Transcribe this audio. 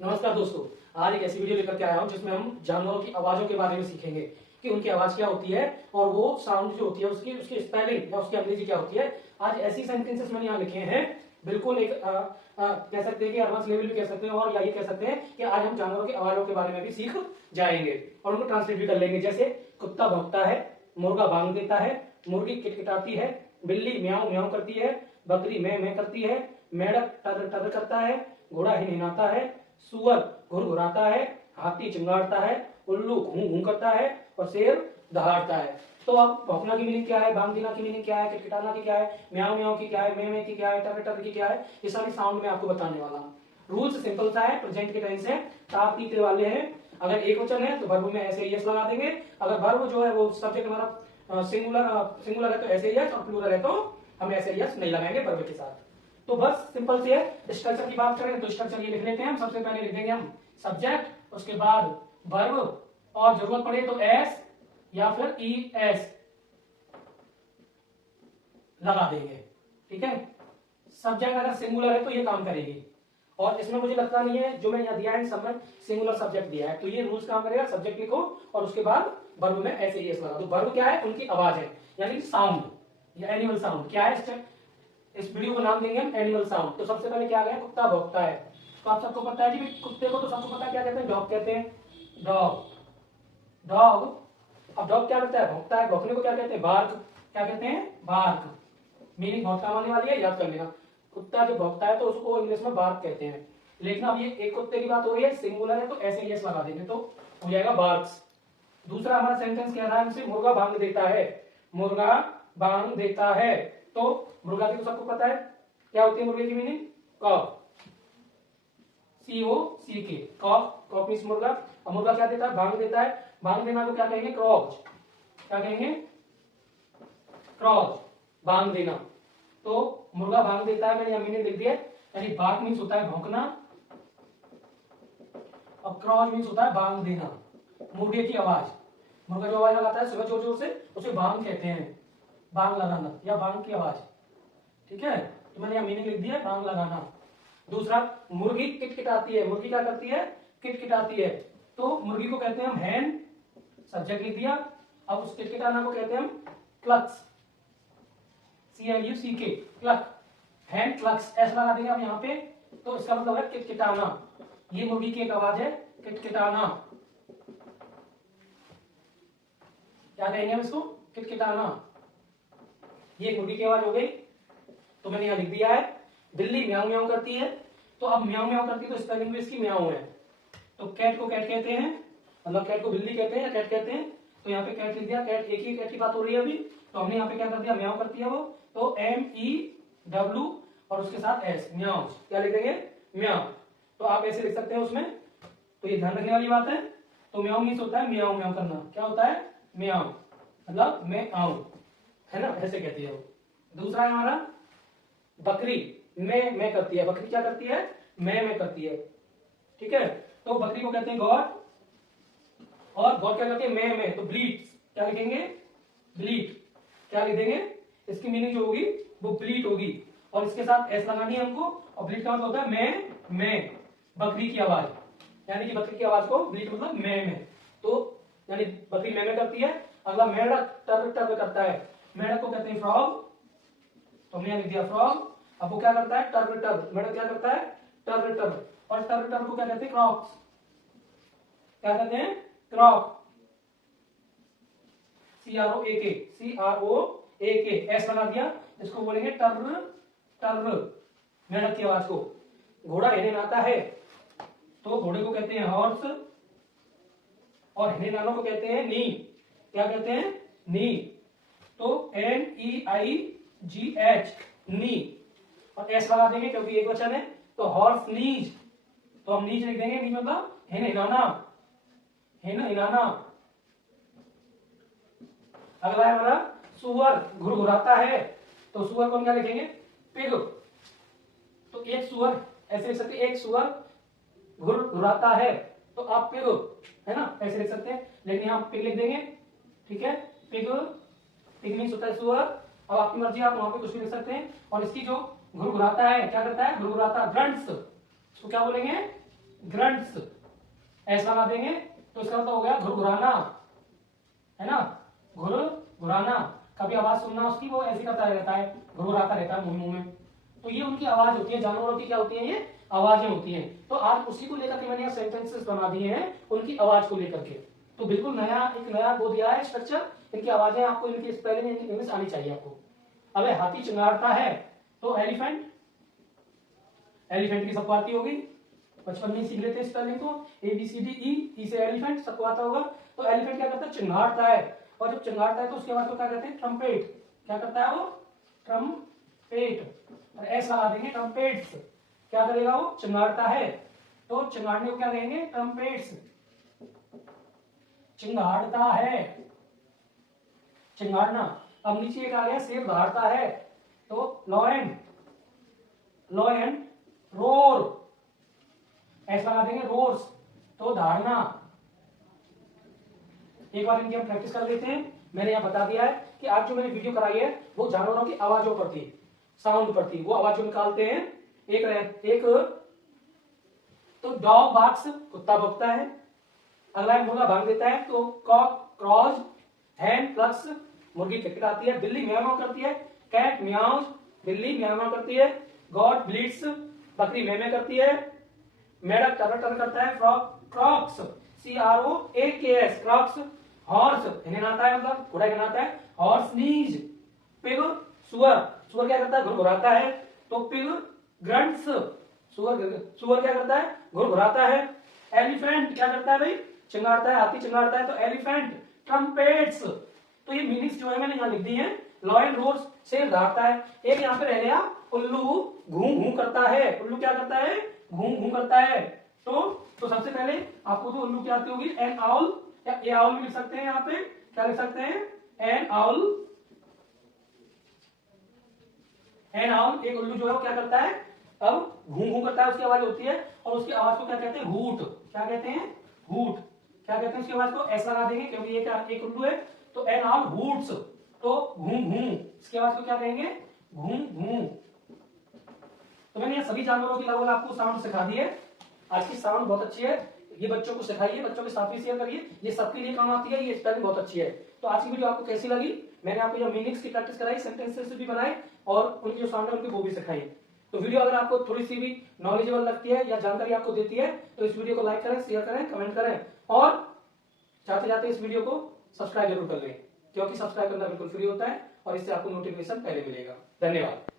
नमस्कार दोस्तों, आज एक ऐसी वीडियो लेकर के आया हूं जिसमें हम जानवरों की आवाजों के बारे में सीखेंगे कि उनकी आवाज क्या होती है और वो साउंड जो होती है उसकी स्पेलिंग या उसकी अंग्रेजी क्या होती है। आज ऐसी सेंटेंसेस मैंने यहाँ लिखे हैं, बिल्कुल एक कह सकते हैं कि एडवांस लेवल भी कह सकते हैं और या ये कह सकते हैं कि आज हम जानवरों की आवाजों के बारे में भी सीख जाएंगे और उनको ट्रांसलेट भी कर लेंगे। जैसे कुत्ता भौंकता है, मुर्गा बांग देता है, मुर्गी किटकिटाती है, बिल्ली म्याऊं म्याऊं करती है, बकरी मैं करती है, मेढक टर टर करता है, घोड़ा हिनहिनाता है, सुअर घुरघुराता है, हाथी चिंगाड़ता है, उल्लू घूं घूं करता है और शेर दहाड़ता है। तो अब भौंकना की मीनिंग क्या है, बांग देना की मीनिंग क्या है, किटकिटाना की क्या है, म्याऊं म्याऊं की क्या है, मैं की क्या है, टर टर की क्या है, ये सारी साउंड मैं आपको बताने वाला हूँ। रूल्स सिंपल सा है, प्रेजेंट के टेंस है, ताप तीते वाले हैं। अगर एक वचन है तो वर्ब में ऐसे यस लगा देंगे। अगर वर्ब जो है वो सब्जेक्ट हमारा सिंगुलर है तो ऐसे यस और प्लूरल है तो हम ऐसे यस नहीं लगाएंगे वर्ब के साथ। तो बस सिंपल से है। स्ट्रक्चर की बात करें तो स्ट्रक्चर ये लिख लेते हैं हम। सबसे पहले लिख देंगे हम सब्जेक्ट, उसके बाद वर्ब और जरूरत पड़े तो एस या फिर ई एस लगा देंगे। ठीक है, सब्जेक्ट अगर सिंगुलर है तो ये काम करेगी और इसमें मुझे लगता नहीं है जो मैं यहाँ दिया है सब में सिंगुलर सब्जेक्ट दिया है, तो ये रूल्स काम करेगा। सब्जेक्ट लिखो और उसके बाद वर्ब में ऐसे ही एस लगा दो। वर्ब क्या है, उनकी आवाज है यानी साउंड या एनिमल साउंड। क्या है, इस वीडियो को नाम देंगे हम एनिमल साउंड। तो सबसे पहले क्या गया, कुत्ता भौंकता है। तो आप सबको पता है कि कुत्ते को तो सबको पता है क्या कहते हैं, डॉग कहते हैं, डॉग डॉग। अब डॉग क्या करता है, भौंकता है। भौंकने को क्या कहते हैं, बार्क। क्या कहते हैं, बार्क। मीनिंग भौंकना होने वाली है, याद कर लेना। कुत्ता जो भौंकता है तो उसको इंग्लिश में बार्क कहते हैं। लेकिन अब ये एक कुत्ते की बात हो रही है, सिंगुलर है तो ऐसे यस लगा देंगे तो हो जाएगा बार्क्स। दूसरा हमारा सेंटेंस कह रहा है हमसे मुर्गा बांग देता है। मुर्गा बांग देता है तो मुर्गा की तो सबको पता है क्या होती है मुर्गे की meaning, cock. COCK, cock. Cock means मुर्गा। अब मुर्गा क्या देता है, बांग देता है। बांग देना को क्या कहेंगे, क्रॉच। क्या कहेंगे, क्रॉच, बांग देना। तो मुर्गा बांग देता है, मैंने यहां मीनिंग लिख दिया, यानी बाक मीन्स होता है भौंकना और क्रॉच मीन्स होता है बांग देना, मुर्गे की आवाज। मुर्गा जो आवाज लगाता है सुबह जोर जोर से, उसे बांग कहते हैं, बांग लगाना या बांग की आवाज। ठीक है, तो मैंने यहां मीनिंग लिख दिया, बांग लगाना। दूसरा, मुर्गी किटकिटाती है। मुर्गी क्या करती है, किटकिटाती है। तो मुर्गी को कहते हैं हम हैन, सब्जेक्ट लिख दिया। अब उस किटकिटाना को कहते हैं हम क्लक्स, CLUCK, क्लक। हैन क्लक्स, ऐसा लगा देंगे हम यहाँ पे। तो इसका मतलब है किटकिटाना। ये मुर्गी की एक आवाज है, किटकिटाना। क्या कहेंगे हम इसको, किटकिटाना। ये मुर्गी की आवाज हो गई, तो मैंने यहां लिख दिया है। बिल्ली म्याऊं म्याऊं करती है। तो अब म्याऊं म्याऊं करती है तो स्पेलिंग में इसकी म्याऊं है। तो कैट को कैट कहते हैं, मतलब कैट को बिल्ली कहते हैं या कैट कहते हैं। तो यहाँ पे कैट लिख दिया। कैट, एक ही कैट की बात हो रही है अभी, तो हमने यहाँ पे क्या कर दिया, म्याऊं करती है वो, तो MEW और उसके साथ S, म्याऊं। क्या लिख देंगे, म्याऊं। तो आप ऐसे लिख सकते हैं उसमें, तो ये ध्यान रखने वाली बात है। तो म्याऊं मीन्स होता है म्याऊं म्याऊं करना। क्या होता है, म्याऊं, मतलब मैं आऊं, है ना, ऐसे कहती है वो। दूसरा है हमारा बकरी मैं करती है। बकरी क्या करती है, मैं करती है। ठीक है, तो बकरी को कहते हैं गॉड और गॉड क्या करती है, मैं। तो ब्लीड, क्या लिखेंगे, ब्लीड। क्या लिख देंगे, इसकी मीनिंग जो होगी वो ब्लीड होगी और इसके साथ एस लगानी है हमको। और ब्लीड का मतलब होता है मैं, बकरी की आवाज, यानी कि बकरी की आवाज को ब्लीड मतलब मैं। तो यानी बकरी मैं करती है। अगला मेढक टर टर करता है। मेढक को कहते हैं फ्रॉग, तो हमने लिख दिया फ्रॉग। अब वो क्या करता है, टर टर। मेढक क्या करता है, टर टर। और टर टर को क्या कहते हैं, क्रॉक्स। क्या कहते हैं, क्रॉक, CROAK, एस बना दिया। इसको बोलेंगे टर टर, मेढक की आवाज को। घोड़ा हिनहिनाता है, तो घोड़े को कहते हैं हॉर्स और हिनहिनाने को कहते हैं नी। क्या कहते हैं, नी। तो NEIGH, नी। और एस लगा देंगे क्योंकि एक वचन है। तो हॉर्स नीज, तो हम नीज लिख देंगे। नीज मतलब हिनहिनाना, हिनहिनाना। अगला है हमारा सुअर घुरघुराता है। तो सुअर को हम क्या लिखेंगे, पिग। तो एक सुअर ऐसे लिख सकते हैं, एक सुअर घुरघुराता है, तो आप पिग, है ना, ऐसे लिख सकते हैं। लेकिन यहाँ पिग लिख देंगे। ठीक है, पिग, पिग मीन्स होता है सुअर। अब आपकी मर्जी, आप वहां पे कुछ भी लिख सकते हैं। और इसकी जो घुरघुराता है, क्या करता है, घुरघुराता, ग्रंट्स, उसको क्या बोलेंगे, ग्रंट्स, ऐसा लगा देंगे तो इसका मतलब हो गया घुरघुराना, है ना, घुरघुराना। कभी आवाज सुनना उसकी, वो ऐसे करता रहता है, घुरघुराता रहता है मुंह में। तो ये उनकी आवाज होती है, जानवरों की क्या होती है, ये आवाजें होती हैं। तो आज उसी को लेकर के मैंने सेंटेंसेस बना दिए हैं उनकी आवाज को लेकर के। तो बिल्कुल नया, एक नया वो दिया है स्ट्रक्चर, इनकी आवाजें आपको, इनकी स्पेलिंग इंग्लिश आनी चाहिए आपको। अब हाथी चिंगारता है तो एलिफेंट, एलिफेंट की सबको आती होगी, बचपन में सीख लेते हैं स्पेलिंग को, ABCD E से एलिफेंट सबको आता होगा। तो एलिफेंट क्या करता है, चिंगारता है, और जब चिंगारता है तो उसके बाद को क्या कहते हैं, ट्रम्पेट। क्या करता है वो, ट्रम्पेट, और ऐसा लगा देंगे ट्रम्पेट्स। क्या करेगा वो, चिंगारता है, तो चिंगारने को क्या कहेंगे, ट्रम्पेट्स। चिंगारता है, चिंगारना। अब नीचे एक आ गया, शेर दहाड़ता है, तो लॉयन, लॉयन रोर, ऐसा लगा देंगे रोर्स, तो दहाड़ना। एक बार इनकी हम प्रैक्टिस कर लेते हैं। मैंने यहाँ बता दिया है कि आज जो मैंने वीडियो कराई है वो जानवरों की आवाजों पर थी, साउंड पर थी, वो आवाज जो निकालते हैं। एक तो डॉग बार्क्स, कुत्ता भौंकता है। अगला है मुर्गा भांग देता है, तो कॉक क्रॉज, हैन प्लक्स, मुर्गी टिटकाती है। बिल्ली म्याऊ म्याऊ करती है, कैट म्याऊज, बिल्ली म्याऊ म्याऊ करती है। गॉड ब्लीड्स, बकरी मेमे करती है। मेढक टर टर करता है। Frog croaks, CROAKS, croaks. Horse हिनहाता है, मतलब घोड़ा हिनहाता है, हॉर्स नीज। पिग सुअर, सुअर क्या करता है, घुरघुराता है, तो पिग ग्रंट्स, सुअर क्या करता है, घुरघुराता है। एलिफेंट क्या करता है भाई, चिंगारता है, हाथी चिंगारता है, तो एलिफेंट ट्रम्पेट्स। तो ये मीनिंग्स जो है मैंने यहाँ लिख दी है। लॉयन रोर्स, शेर दहाड़ता है। एक यहाँ पे रह गया, उल्लू घूं घूं करता है। उल्लू क्या करता है, घूं घूं करता है। तो सबसे पहले आपको तो उल्लू क्या आती होगी, एन आउल, या ए आउल भी लिख सकते हैं। यहाँ पे क्या लिख सकते हैं, एन आउल। एन आउल, एक उल्लू जो है वो क्या करता है, अब घूं घूं करता है, उसकी आवाज होती है, और उसकी आवाज को क्या कहते हैं, हूट। क्या कहते हैं, हूट। क्या कहते हैं उसकी आवाज को, ऐसा लगा देंगे क्योंकि ये क्या, एक उल्लू है, तो एन आउल हूट्स, तो घूं घूं। इसकी आवाज को क्या कहेंगे, घूं घूं। तो मैंने ये सभी जानवरों की लगभग आपको साउंड सिखा दी है। आज की साउंड बहुत अच्छी है, ये बच्चों को सिखाइए, बच्चों के साथ भी शेयर करिए, ये सबके लिए काम आती है, ये स्पेलिंग बहुत अच्छी है। तो आज की वीडियो आपको कैसी लगी, मैंने आपको जो मीनिंग्स की प्रैक्टिस कराई, सेंटेंसेस भी बनाए, और उनकी जो साउंड है उनकी वो भी सिखाई। तो वीडियो अगर आपको थोड़ी सी भी नॉलेजेबल लगती है या जानकारी आपको देती है, तो इस वीडियो को लाइक करें, शेयर करें, कमेंट करें, और जाते जाते इस वीडियो को सब्सक्राइब जरूर कर लें, क्योंकि सब्सक्राइब करना बिल्कुल फ्री होता है और इससे आपको नोटिफिकेशन पहले मिलेगा। धन्यवाद।